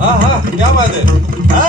हा हा क्या बात आहे. हा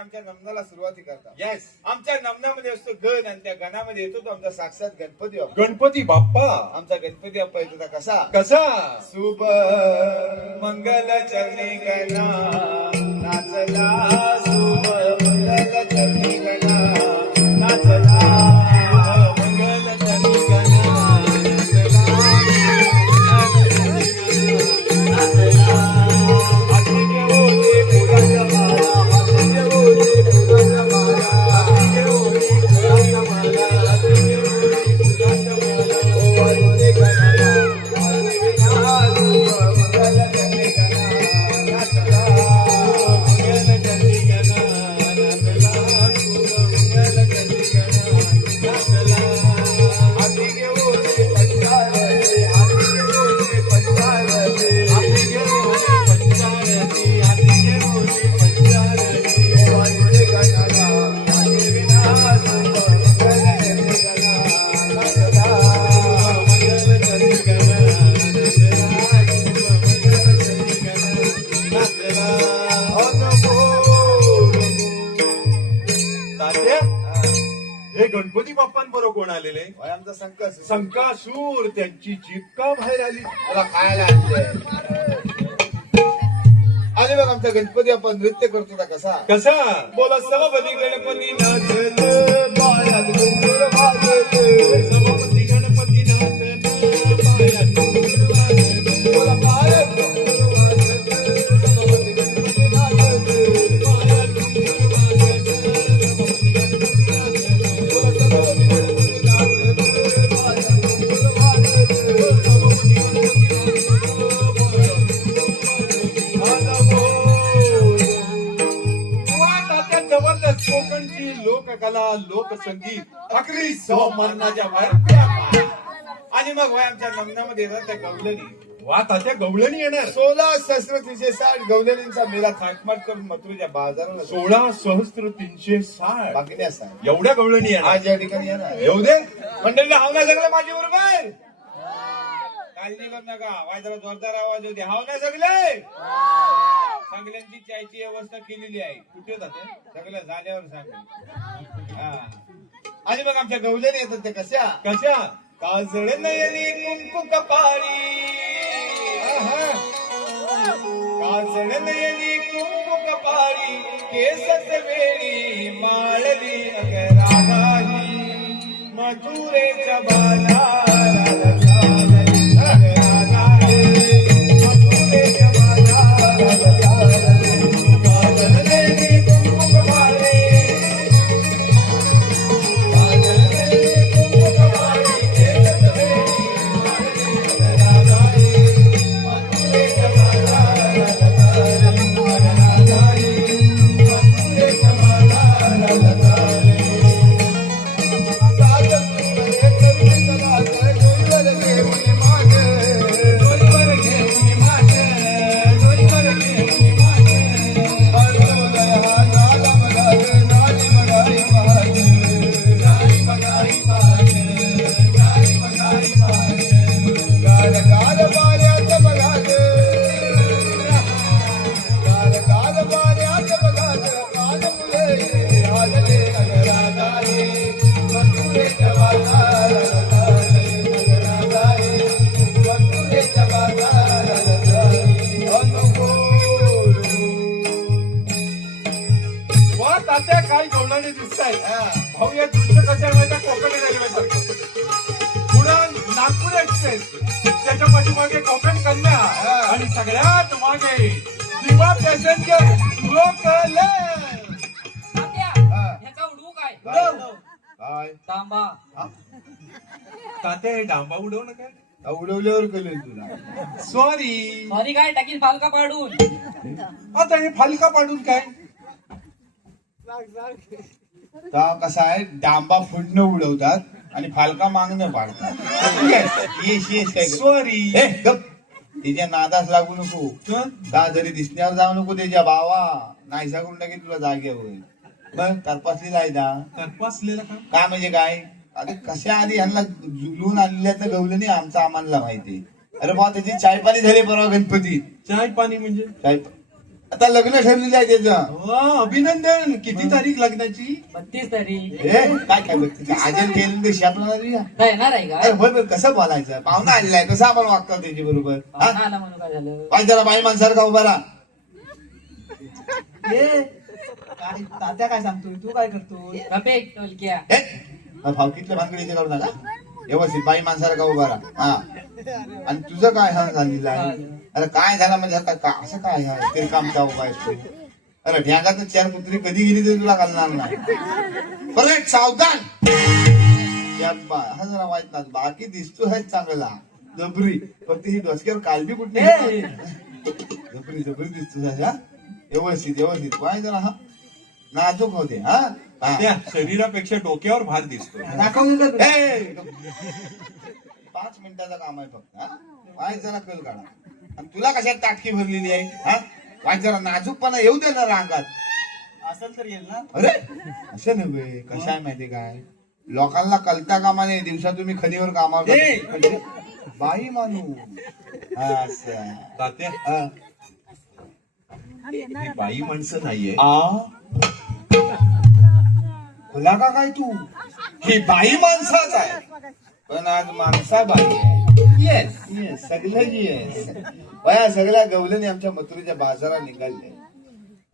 आमच्या नमनाला सुरुवाती करता. येस. आमच्या नमनामध्ये असतो गण आणि त्या गणामध्ये येतो तो आमचा साक्षात गणपती बाप्पा. गणपती बाप्पा. आमचा गणपती बाप्पा येतो कसा कसा शुभ मंगल चरणी गणा नाचला शुभ मंगल चरणी गणा नाचला मंगल चरणी गणा गणपती बाप्पांबरोबर कोण आलेले. आमचा संकासूर. त्यांची जीभ का बाहेर आली. मला खायला आले बघ आमचा गणपती बाप्पा नृत्य करतो ना कसा कसा बोला सभापती गणपती नाचत पायात घुंगूर वाजत सभापती गणपती नाचत पायात घुंगूर वाजत बोला पायात घुंगूर वाजत सभापती गणपती नाचत पायात घुंगूर वाजत सभापती गणपती नाचत बोला सभापती गणपती नाचत पायात घुंगूर वाजत सभापती गणपती जबरदस्त कोकणची लोककला लोकसंगीत अकरी मरणाच्या बाहेर. आणि मग वय आमच्या नमनामध्ये येतात त्या गवलनी. वा तात्या गवळणी येणार. 16,360 गवलनींचा मेला थाटमाट करून मथुरेच्या बाजाराला 16,360 बाकी असतात. एवढ्या गवळणी येणार. आज या ठिकाणी येणार येऊ दे. मंडळीला हावना सगळं माझी बरोबर काळजी करू नका. वाय जरा जोरदार आवाज होते. हावना सगळे सगळ्यांची चायची व्यवस्था केलेली आहे. कुठे जाते सगळं झाल्यावर सांगेल. आणि मग आमच्या गवलनी येतात ते कशा कशा काजळ नयनी कुंकू कपाळी काजळ नयनी कुंकू कपाळी केसत वेळी माळली अगरागाही मथुरेच्या बाला तात्या काय गवळणी दिसताय हा. भाऊ या दृश्य कसं आहे माहिती कोकण रेल्वेसारखं पुढं नागपूर एक्सप्रेस त्याच्या पाठीमागे कोकण कन्या आणि सगळ्यात मागे दिवा पॅसेंजर लोकल ह्याचा उडवू काय काय तांबा तात्या हे डांबा उडवू नका उडवल्यावर कळेल तुला. सॉरी सॉरी काय टाकील फालका पाडून आता हे फालका पाडून काय तर कसं आहे डांबा फुटणं उडवतात आणि फालका मागणं पाडतात. येस येस काय सॉरी ए, गप. तिच्या नादास लागू नको का जरी दिसण्यावर जाऊ नको त्याच्या भावा नाहीसा करून टाकेल तुला जागेवर बर तरपासलेला आहे दा तरपासलेलं का काय म्हणजे काय आता कशा आधी ह्यांना जुलून आणल्याचं गवलं नाही आमचं आम्हाला माहिती. अरे बा त्याची चाय पाणी झाले परवा गणपती चाय पाणी म्हणजे चाय आता लग्न ठरलेलं आहे त्याचं. वा, अभिनंदन किती तारीख लग्नाची 32 तारीख ए काय काय बघते आजन केलं ते शापला नाही तुझ्या. काय येणार आहे अरे का होय पण कसं बोलायचं पाहुणा आलेला आहे कसं आपण वागतो त्याच्या बरोबर पाहुणा आला म्हणून काय झालं पाय जरा बाई माणसारखा उभा राहा. तात्या काय सांगतोय तू काय करतो रपे टोलक्या भावकीतल्या भानगडी इथे काढू नका व्यवस्थित बाई माणसाला उभा राहा. हा आणि तुझं काय हा झालेलं आहे अरे काय झालं म्हणजे असं काय हा ते कामचा उभा आहेस तू. अरे ढ्यागात चार कुत्री कधी गेली तरी तुला घालणार नाही. परत सावधान हा जरा वाईट ना बाकी दिसतो आहे चांगला जबरी फक्त ही डोसक्यावर कालबी कुठली जबरी जबरी दिसतो हा व्यवस्थित व्यवस्थित पाय जरा हा नाजूक होते हा त्या शरीरापेक्षा डोक्यावर भार दिसतो दाखवून ए, 5 मिनिटाचं काम आहे फक्त हा वाय जरा कल काढा आणि तुला कशात ताटकी भरलेली आहे हा वाय जरा नाजूकपणा येऊ दे ना रांगात असेल तर येईल ना अरे असं नव्हे कशा आहे माहिती काय लोकांना कलता कामा नाही दिवसा तुम्ही खडीवर कामावर ए! म्हणजे बाई मानू असं तात्या हा. ही बाई माणसं नाहीये खुला का काय तू ही बाई माणसाच आहे पण आज माणसा बाई आहे. येस येस सगळं येस वया सगळ्या गवल्याने आमच्या मथुरेच्या बाजारात निघाले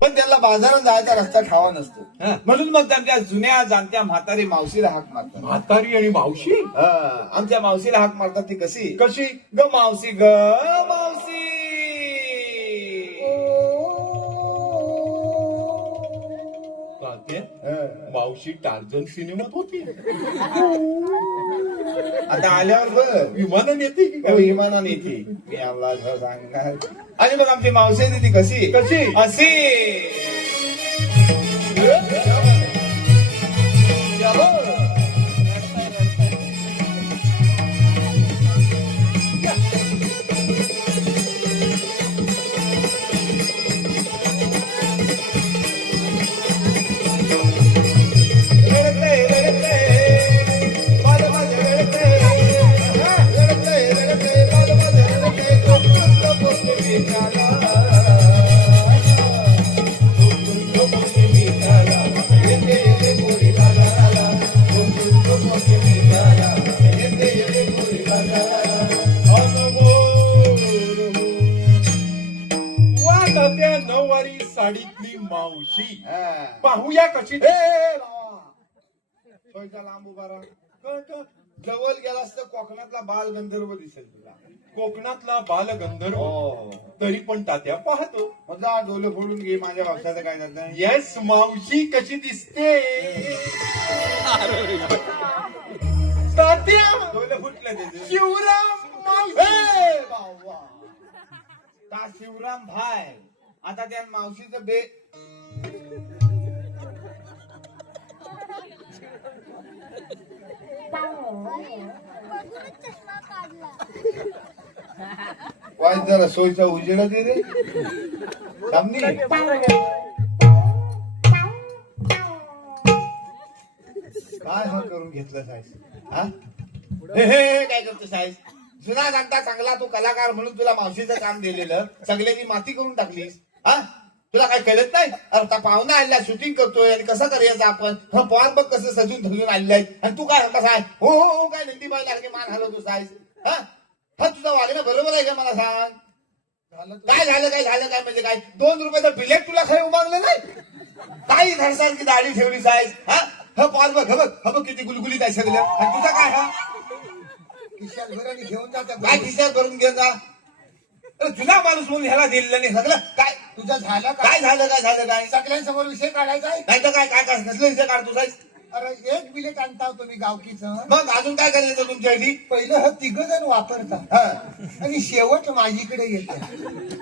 पण त्यांना बाजारात जायचा रस्ता ठावा नसतो हा. म्हणून मग त्यांच्या जुन्या जाणत्या म्हातारी मावशीला हाक मारतात. म्हातारी आणि मावशी आमच्या मावशीला हाक मारतात ती कशी कशी ग मावशी ग मावशी तात्या मावशी टार्झन सिनेमात होती आता आल्यावर बघ विमानाने येते की हो, काय विमानाने येते मी आम्हाला सांगणार आणि मग आमची मावशी आहे ती कशी कशी? अशी वा तात्या नऊवारी साडीतली मावशी पाहूया कशी लांब उभा राहा जवळ गेलास तर कोकणातला बाल गंधर्व दिसेल तुला. कोकणातला बालगंधर्व हो तरी पण तात्या पाहतो मजा डोलं फोडून घे माझ्या भाषाचं काय जात नाही. येस मावशी कशी दिसते तात्या डोलं फुटलं त्याचं. शिवराम मावशी ए, बावा. ता शिवराम भाय आता त्या मावशीचं बे वाय जरा सोयीचा उजेड दे रे सामनी काय हा करून घेतलं साईस हा हे काय करतो साईस जुना जाणता चांगला तू कलाकार म्हणून तुला मावशीचं काम दिलेलं सगळ्यांनी माती करून टाकलीस हा तुला काय कळत नाही अरे आता पाहुणा आलेला शूटिंग करतोय आणि कसं करायचं आपण हा पॉर बघ कसं सजून धरून आलेलं आहे आणि तू काय कसा आहे हो हो हो काय नंदीबाई लागले मान हलवतो साईस हा हा तुझं वागणं बरोबर आहे का मला सांग काय झालं काय म्हणजे काय 2 रुपयाचं बिलेट तुला काही उमागलं नाही बाई घरसारखी दाढी ठेवली सायस हा ह पाच बघ ह बघ किती गुलगुलीत आहे सगळं आणि तुझा काय हा खिशात भराने घेऊन जातात काय खिशात भरून घे जा अरे तुझा माणूस म्हणून ह्याला दिलेलं नाही सगळं काय तुझं झालं का काय झालं काय सगळ्यांसमोर विषय काढायचा आहे नाही तर काय काय काय कसलं विषय काढतो सायस अरे एक बिलेट आणता तुम्ही गावकीचं मग अजून काय करायचं तुमच्या आधी पहिलं हे 3 जण वापरतात हा आणि शेवट माझीकडे येते